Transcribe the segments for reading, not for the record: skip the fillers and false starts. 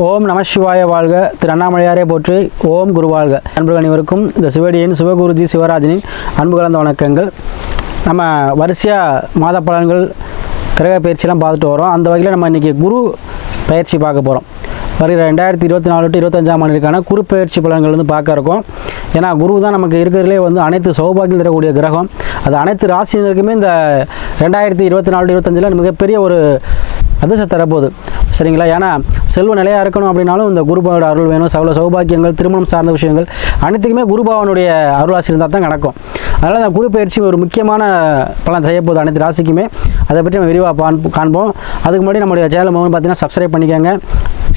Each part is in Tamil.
ஓம் நம சிவாய வாழ்க. திரு அண்ணாமலையாரே போற்றி. ஓம் குரு வாழ்க. அன்புகள் அனைவருக்கும் இந்த சிவடியின் சிவகுருஜி சிவராஜனின் அன்பு கலந்த வணக்கங்கள். நம்ம வரிசையாக மாத பலன்கள் கிரக பயிற்சியெல்லாம் பார்த்துட்டு வரோம். அந்த வகையில் நம்ம இன்றைக்கி குரு பயிற்சி பார்க்க போகிறோம். வருகிற 2024 to 25ஆம் ஆண்டிற்கான குரு பயிற்சி பலன்கள் வந்து பார்க்க இருக்கோம். ஏன்னா குரு தான் நமக்கு இருக்கிறதுலே வந்து அனைத்து சௌபாகியம் தரக்கூடிய கிரகம். அது அனைத்து ராசினருக்குமே இந்த 2024 to 25 மிகப்பெரிய ஒரு அதிர்ஷ்டம் தரப்போகுது. சரிங்களா? ஏன்னா செல்வ நிலையாக இருக்கணும் அப்படின்னாலும் இந்த குருபாவோட அருள் வேணும். சகல சௌபாக்கியங்கள், திருமணம் சார்ந்த விஷயங்கள் அனைத்துக்குமே குருபாவனுடைய அருளாசி இருந்தால் தான் நடக்கும். அதனால் இந்த குரு பயிற்சி ஒரு முக்கியமான பலன் செய்ய போகுது அனைத்து ராசிக்குமே. அதை பற்றி நம்ம விரிவாக காண்போம். அதுக்கு முன்னாடி நம்மளுடைய சேனல் பார்த்தீங்கன்னா சப்ஸ்கிரைப் பண்ணிக்கோங்க,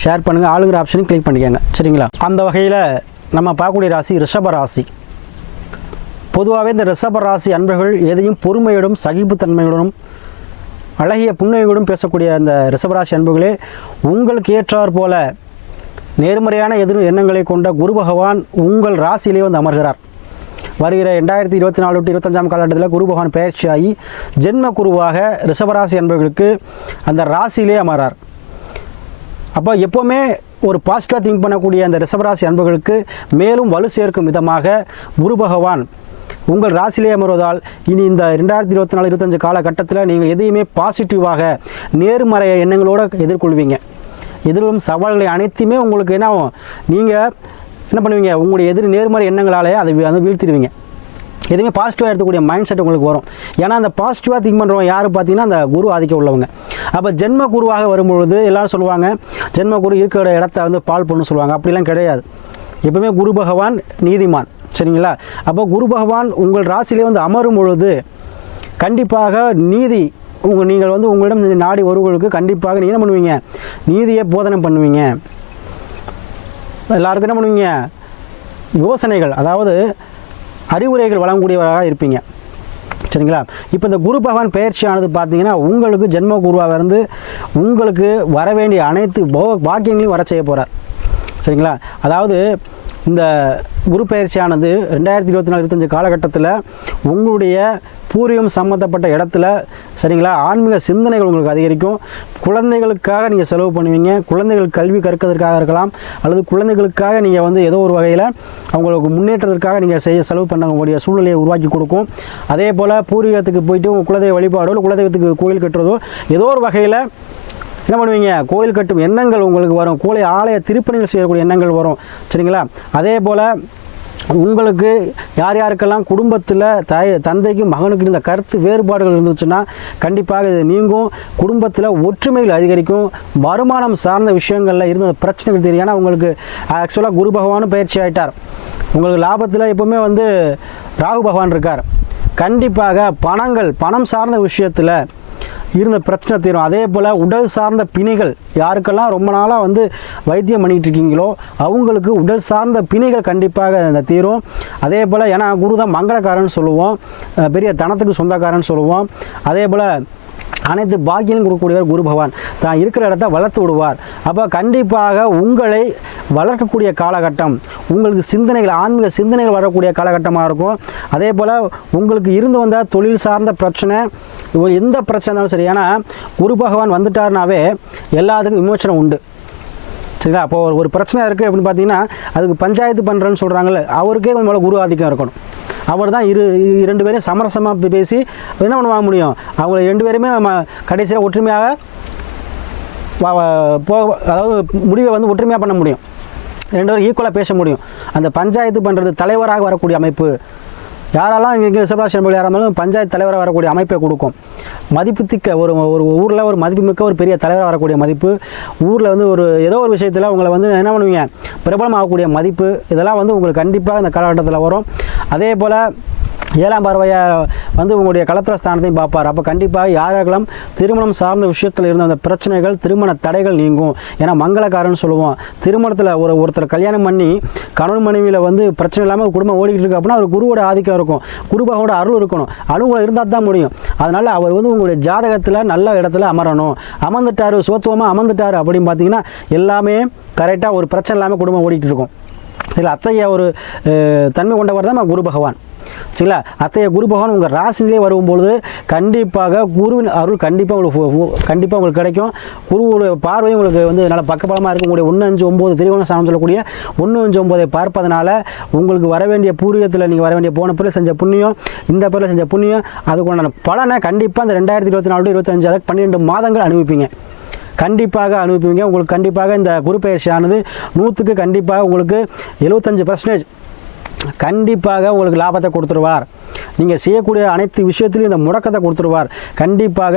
ஷேர் பண்ணுங்கள், ஆளுங்கிற ஆப்ஷனையும் கிளிக் பண்ணிக்கோங்க. சரிங்களா? அந்த வகையில் நம்ம பார்க்கக்கூடிய ராசி ரிஷப ராசி. பொதுவாகவே இந்த ரிஷப ராசி அன்பர்கள் எதையும் பொறுமையோடும் சகிப்புத்தன்மையுடனும் அழகிய புன்னகையோடும் பேசக்கூடிய அந்த ரிஷபராசி அன்புகளே, உங்களுக்கு ஏற்றார் போல நேர்மறையான எண்ணங்களை கொண்ட குரு பகவான் உங்கள் ராசியிலே வந்து அமர்கிறார். வருகிற 2024 to 25ஆம் காலகட்டத்தில் குரு பகவான் பயிற்சியாகி ஜென்ம குருவாக ரிஷபராசி அன்பர்களுக்கு அந்த ராசியிலே அமர்றார். அப்போ எப்போவுமே ஒரு பாசிட்டிவாக திங்க் பண்ணக்கூடிய அந்த ரிஷபராசி அன்பர்களுக்கு மேலும் வலு சேர்க்கும் விதமாக குரு பகவான் உங்கள் ராசியிலே அமர்வதால் இனி இந்த 2024-25 காலகட்டத்தில் நீங்கள் எதையுமே பாசிட்டிவாக நேர்மறை எண்ணங்களோடு எதிர்கொள்வீங்க. எதிர்வரும் சவால்களை அனைத்துமே உங்களுக்கு என்ன நீங்கள் என்ன பண்ணுவீங்க, உங்களுடைய நேர்மறை எண்ணங்களாலே அதை வீழ்த்திடுவீங்க. எதுவுமே பாசிட்டிவாக எடுத்துக்கூடிய மைண்ட் செட் உங்களுக்கு வரும். ஏன்னா அந்த பாசிட்டிவாக திங்க் பண்ணுறவங்க யார் பார்த்தீங்கன்னா அந்த குரு ஆதிக்கம் உள்ளவங்க. அப்போ ஜென்ம குருவாக வரும்பொழுது எல்லோரும் சொல்லுவாங்க ஜென்ம குரு இருக்கிற இடத்த வந்து பால் பண்ணு சொல்லுவாங்க. அப்படிலாம் கிடையாது. எப்பவுமே குரு பகவான் நீதிமான். சரிங்களா? அப்போ குரு பகவான் உங்கள் ராசியிலே வந்து அமரும் பொழுது கண்டிப்பாக நீதி நீங்கள் வந்து உங்களிடம் நாடி வருவர்களுக்கு கண்டிப்பாக நீங்கள் என்ன பண்ணுவீங்க, நீதியை போதனை பண்ணுவீங்க. எல்லாருக்கும் என்ன பண்ணுவீங்க, யோசனைகள் அதாவது அறிவுரைகள் வழங்கக்கூடியவராக இருப்பீங்க. சரிங்களா? இப்போ இந்த குரு பகவான் பயிற்சியானது பார்த்தீங்கன்னா உங்களுக்கு ஜென்ம குருவாக இருந்து உங்களுக்கு வர வேண்டிய அனைத்து பாக்கியங்களையும் வர செய்ய போகிறார். சரிங்களா? அதாவது இந்த குரு பயிற்சியானது 2024-25 காலகட்டத்தில் உங்களுடைய பூர்வீகம் சம்மந்தப்பட்ட இடத்துல சரிங்களா ஆன்மீக சிந்தனைகள் உங்களுக்கு அதிகரிக்கும். குழந்தைகளுக்காக நீங்கள் செலவு பண்ணுவீங்க. குழந்தைகள் கல்வி கற்கிறதுக்காக இருக்கலாம், அல்லது குழந்தைகளுக்காக நீங்கள் வந்து ஏதோ ஒரு வகையில் அவங்களுக்கு முன்னேற்றத்திற்காக நீங்கள் செலவு பண்ணக்கூடிய சூழ்நிலையை உருவாக்கி கொடுக்கும். அதே போல் பூர்வீகத்துக்கு போயிட்டு உங்கள் குலதெய்வ வழிபாடோ இல்லை குலதெய்வத்துக்கு கோயில் கட்டுறதோ ஏதோ ஒரு வகையில் என்ன பண்ணுவீங்க, கோயில் கட்டும் எண்ணங்கள் உங்களுக்கு வரும். ஆலய திருப்பணிகள் செய்யக்கூடிய எண்ணங்கள் வரும். சரிங்களா? அதே போல் உங்களுக்கு யார் யாருக்கெல்லாம் குடும்பத்தில் தந்தைக்கும் மகனுக்கு இந்த கருத்து வேறுபாடுகள் இருந்துச்சுன்னா கண்டிப்பாக இது நீங்கும். குடும்பத்தில் ஒற்றுமைகள் அதிகரிக்கும். வருமானம் சார்ந்த விஷயங்களில் இருந்த பிரச்சனைகள் தெரியும். ஏன்னா உங்களுக்கு ஆக்சுவலாக குரு பகவானும் பயிற்சி ஆகிட்டார். உங்களுக்கு லாபத்தில் எப்போவுமே வந்து ராகு பகவான் இருக்கார். கண்டிப்பாக பணம் சார்ந்த விஷயத்தில் இருந்த பிரச்சனை தீரும். அதே போல் உடல் சார்ந்த பிணிகள் யாருக்கெல்லாம் ரொம்ப நாளாக வந்து வைத்தியம் பண்ணிகிட்டு இருக்கீங்களோ அவங்களுக்கு உடல் சார்ந்த பிணிகள் கண்டிப்பாக இந்த தீரும். அதே போல் ஏன்னா குரு தான் மங்களக்காரன்னு சொல்லுவோம், பெரிய தனத்துக்கு சொந்தக்காரன்னு சொல்லுவோம். அதே போல் அனைத்து பாக்கியம் கொடுக்கக்கூடியவர் குரு பகவான் தான் இருக்கிற இடத்த வளர்த்து விடுவார். அப்போ கண்டிப்பாக உங்களை வளர்க்கக்கூடிய காலகட்டம், உங்களுக்கு சிந்தனைகள் ஆன்மீக சிந்தனைகள் வரக்கூடிய காலகட்டமாக இருக்கும். அதே போல் உங்களுக்கு இருந்து வந்த தொழில் சார்ந்த பிரச்சனை எந்த பிரச்சனை இருந்தாலும் சரி, ஏன்னா குரு பகவான் வந்துட்டார்னாவே எல்லாத்துக்கும் விமோச்சனம் உண்டு. சரிங்களா? அப்போ ஒரு பிரச்சனை இருக்குது அப்படின்னு பார்த்தீங்கன்னா அதுக்கு பஞ்சாயத்து பண்ணுறேன்னு சொல்கிறாங்களே அவருக்கே கொஞ்சம் குரு ஆதிக்கம் இருக்கணும். அவர் தான் ரெண்டு பேரையும் சமரசமாக பேசி என்ன பண்ண முடியும், அவங்கள 2 பேருமே கடைசியாக ஒற்றுமையாக அதாவது முடிவை வந்து ஒற்றுமையாக பண்ண முடியும். 2 பேரும் ஈக்குவலாக பேச முடியும். அந்த பஞ்சாயத்து பண்ணுறது தலைவராக வரக்கூடிய அமைப்பு யாரெல்லாம் இங்கே ரிஷபராசி அன்பர்கள் யாராக இருந்தாலும் பஞ்சாயத்து தலைவராக வரக்கூடிய அமைப்பை கொடுக்கும். மதிப்புத்திக்க ஒரு ஊரில் ஒரு மதிப்புமிக்க ஒரு பெரிய தலைவராக வரக்கூடிய மதிப்பு, ஊரில் வந்து ஏதோ ஒரு விஷயத்தில் உங்களை வந்து என்ன பண்ணுவீங்க, பிரபலமாகக்கூடிய மதிப்பு, இதெல்லாம் வந்து உங்களுக்கு கண்டிப்பாக இந்த காலகட்டத்தில் வரும். அதே போல் 7ஆம் பார்வையாக வந்து உங்களுடைய களத்திர ஸ்தானத்தையும் பார்ப்பார். அப்போ கண்டிப்பாக யாரெல்லாம் திருமணம் சார்ந்த விஷயத்தில் இருந்த அந்த பிரச்சனைகள், திருமண தடைகள் நீங்கும். ஏன்னா மங்களக்காரன்னு சொல்லுவோம். திருமணத்தில் ஒருத்தர் கல்யாணம் பண்ணி கணவன் மனைவியில் வந்து பிரச்சனை இல்லாமல் குடும்பம் ஓடிக்கிட்டு இருக்கு அப்படின்னா அவர் குருவோட ஆதிக்கம் இருக்கும், குரு பகவானோட அருள் இருக்கணும், அனுகூலம் இருந்தால் தான் முடியும். அதனால் அவர் வந்து உங்களுடைய ஜாதகத்தில் நல்ல இடத்துல அமரணும். அமர்ந்துட்டார், சோத்துவமாக அமர்ந்துட்டார் அப்படின்னு பார்த்தீங்கன்னா எல்லாமே கரெக்டாக ஒரு பிரச்சனை இல்லாமல் குடும்பம் ஓடிக்கிட்டு இருக்கும். இதில் அத்தகைய ஒரு தன்மை கொண்டவர் தான் குரு பகவான். சரிங்களா. அத்தைய குரு பகவான் உங்கள் ராசினிலே வரும்பொழுது கண்டிப்பாக குருவின் அருள் கண்டிப்பாக உங்களுக்கு கிடைக்கும். குருவுடைய பார்வையும் உங்களுக்கு வந்து நல்ல பக்கபலமாக இருக்கும். உங்களுடைய 1-5-9 திரிகோண ஸ்தானம் சொல்லக்கூடிய 1-5-9 பார்ப்பதனால உங்களுக்கு வர வேண்டிய பூர்வீகத்தில் நீங்கள் வர வேண்டிய போன பிறகு செஞ்ச புண்ணியம், இந்த பிறகு செஞ்ச புண்ணியம், அதுக்குண்டான பலனை கண்டிப்பாக இந்த 2024-25 அதாவது 12 மாதங்கள் அனுபவிப்பீங்க. கண்டிப்பாக அனுபவிப்பீங்க. உங்களுக்கு கண்டிப்பாக இந்த குரு பயிற்சியானது 100க்கு கண்டிப்பாக உங்களுக்கு 75% கண்டிப்பாக உங்களுக்கு லாபத்தை கொடுத்துருவார். நீங்கள் செய்யக்கூடிய அனைத்து விஷயத்திலையும் இந்த முடக்கத்தை கொடுத்துருவார். கண்டிப்பாக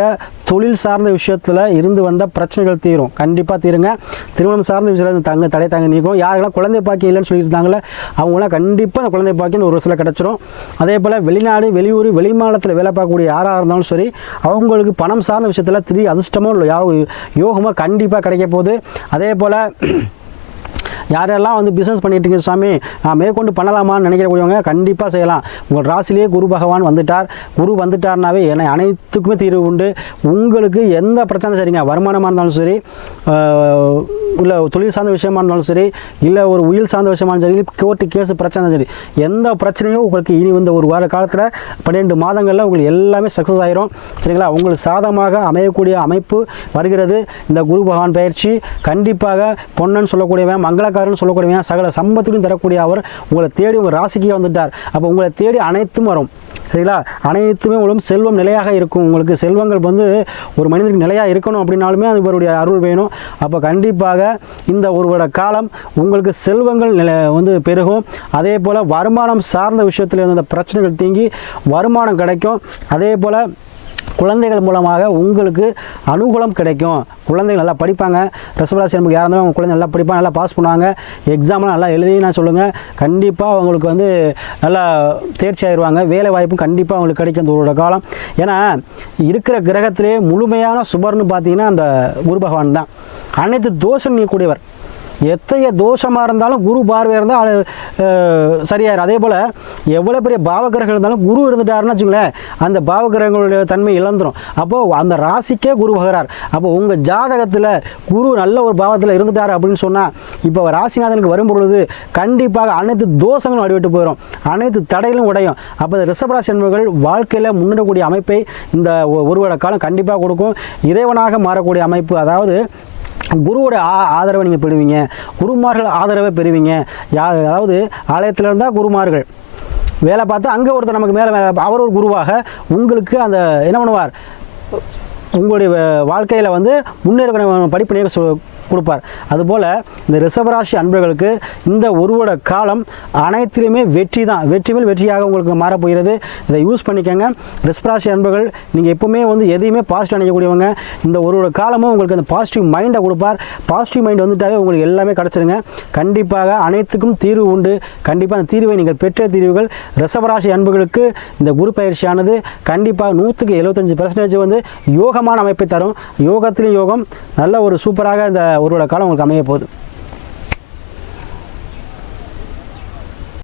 தொழில் சார்ந்த விஷயத்தில் இருந்து வந்த பிரச்சனைகள் தீரும். கண்டிப்பாக தீருங்க. திருமணம் சார்ந்த விஷயத்தில் தடை தாங்க நீக்கும். யாருக்கெல்லாம் குழந்தை பாக்கி இல்லைன்னு சொல்லியிருந்தாங்களே அவங்களாம் கண்டிப்பாக அந்த குழந்தை பாக்கின்னு ஒரு வருஷத்தில் கிடச்சிரும். அதே போல் வெளிநாடு வெளியூர் வெளிமாநிலத்தில் வேலை பார்க்கக்கூடிய யாராக இருந்தாலும் சரி அவங்களுக்கு பணம் சார்ந்த விஷயத்தில் திடீர் அதிர்ஷ்டமோ இல்லை யோகமோ கண்டிப்பாக கிடைக்க போகுது. அதே போல் யாரெல்லாம் வந்து பிஸ்னஸ் பண்ணிட்டு இருக்கீங்க சாமி நான் மேற்கொண்டு பண்ணலாமான்னு நினைக்கிறவங்க கண்டிப்பாக செய்யலாம். உங்கள் ராசிலேயே குரு பகவான் வந்துட்டார். குரு வந்துட்டார்னாவே அனைத்துக்குமே தீர்வு உண்டு. உங்களுக்கு எந்த பிரச்சனை சரிங்க, வருமானமாக இருந்தாலும் சரி, இல்லை தொழில் சார்ந்த விஷயமா இருந்தாலும் சரி, இல்லை ஒரு உயிர் சார்ந்த விஷயமா இருந்தாலும் சரி, கோர்ட்டு கேஸு பிரச்சனை சரி, எந்த பிரச்சனையும் உங்களுக்கு இனி இந்த ஒரு வார காலத்தில் 12 மாதங்களில் உங்களுக்கு எல்லாமே சக்ஸஸ் ஆகிரும். சரிங்களா. உங்களுக்கு சாதகமாக அமையக்கூடிய அமைப்பு வருகிறது. இந்த குரு பகவான் பயிற்சி கண்டிப்பாக பொன்னன் சொல்லக்கூடியவன், மங்களக்காரன் சொல்லக்கூடியவன், சகல சம்பத்துக்கும் தரக்கூடிய அவர் உங்களை தேடி உங்கள் ராசிக்கே வந்துட்டார். அப்போ உங்களை தேடி அனைத்தும் வரும். சரிங்களா. அனைத்துமே உங்களுக்கு செல்வம் நிலையாக இருக்கும். உங்களுக்கு செல்வங்கள் வந்து ஒரு மனிதனுக்கு நிலையாக இருக்கணும் அப்படின்னாலுமே அது இவருடைய அருள் வேணும். அப்போ கண்டிப்பாக இந்த ஒரு வருட காலம் உங்களுக்கு செல்வங்கள் வந்து பெருகும். அதே போல் வருமானம் சார்ந்த விஷயத்தில் இருந்த பிரச்சனைகள் தீங்கி வருமானம் கிடைக்கும். அதே போல் குழந்தைகள் மூலமாக உங்களுக்கு அனுகூலம் கிடைக்கும். குழந்தைகள் நல்லா படிப்பாங்க. ரிஷபராசி நமக்கு யாராக இருந்தாலும் அவங்க குழந்தை நல்லா படிப்பாங்க, நல்லா பாஸ் பண்ணுவாங்க. எக்ஸாம்லாம் நல்லா எழுதி நான் சொல்லுங்கள். கண்டிப்பாக அவங்களுக்கு வந்து நல்லா தேர்ச்சி ஆயிடுவாங்க. வேலை வாய்ப்பும் கண்டிப்பாக அவங்களுக்கு கிடைக்கும் இந்த ஒரு காலம். ஏன்னா இருக்கிற கிரகத்திலே முழுமையான சுபர்னு பார்த்தீங்கன்னா அந்த குரு பகவான் தான். அனைத்து தோஷம் நீக்கக்கூடியவர். எத்தகைய தோஷமாக இருந்தாலும் குரு பார்வை இருந்தால் சரியாயிரும். அதே போல் எவ்வளோ பெரிய பாவகிரகங்கள் இருந்தாலும் குரு இருந்துட்டாருன்னு வச்சுங்களேன் அந்த பாவகிரகங்களுடைய தன்மை இழந்துடும். அப்போது அந்த ராசிக்கே குரு வகிறார். அப்போ உங்கள் ஜாதகத்தில் குரு நல்ல ஒரு பாவத்தில் இருந்துட்டார் அப்படின்னு சொன்னால் இப்போ ராசிநாதனுக்கு வரும் பொழுது கண்டிப்பாக அனைத்து தோஷங்களும் அடிவிட்டு போயிடும், அனைத்து தடைகளும் உடையும். அப்போ இந்த ரிஷபராசி என்பவர்கள் வாழ்க்கையில் முன்னேறக்கூடிய அமைப்பை இந்த ஒரு வருட காலம் கண்டிப்பாக கொடுக்கும். இறைவனாக மாறக்கூடிய அமைப்பு, அதாவது குருவோட ஆதரவை நீங்கள் பெறுவீங்க. குருமார்கள் ஆதரவை பெறுவீங்க. அதாவது ஆலயத்தில் இருந்தால் குருமார்கள் வேலை பார்த்தா அங்கே ஒருத்தர் நமக்கு மேலே அவர் ஒரு குருவாக உங்களுக்கு அந்த என்ன பண்ணுவார், உங்களுடைய வாழ்க்கையில் வந்து முன்னேற படிப்பினை கொடுப்பார். அதுபோல் இந்த ரிஷபராசி அன்பர்களுக்கு இந்த ஒரு வருட காலம் அனைத்திலுமே வெற்றி தான், வெற்றி மேல் வெற்றியாக உங்களுக்கு மாறப்போகிறது. இதை யூஸ் பண்ணிக்கோங்க. ரிஷபராசி அன்பர்கள் நீங்கள் எப்போவுமே வந்து எதையுமே பாசிட்டிவ் நினைக்கக்கூடியவங்க. இந்த ஒரு வருட காலமும் உங்களுக்கு அந்த பாசிட்டிவ் மைண்டை கொடுப்பார். பாசிட்டிவ் மைண்ட் வந்துட்டாவே உங்களுக்கு எல்லாமே கிடச்சிருங்க. கண்டிப்பாக அனைத்துக்கும் தீர்வு உண்டு. கண்டிப்பாக அந்த தீர்வை நீங்கள் பெற்ற தீர்வுகள் ரிஷபராசி அன்பர்களுக்கு இந்த குரு பயிற்சியானது கண்டிப்பாக 100க்கு 75% வந்து யோகமான அமைப்பை தரும். யோகத்திலும் யோகம் நல்ல ஒரு சூப்பராக இந்த ஒரு காலம் உங்களுக்கு அமைய போகுது.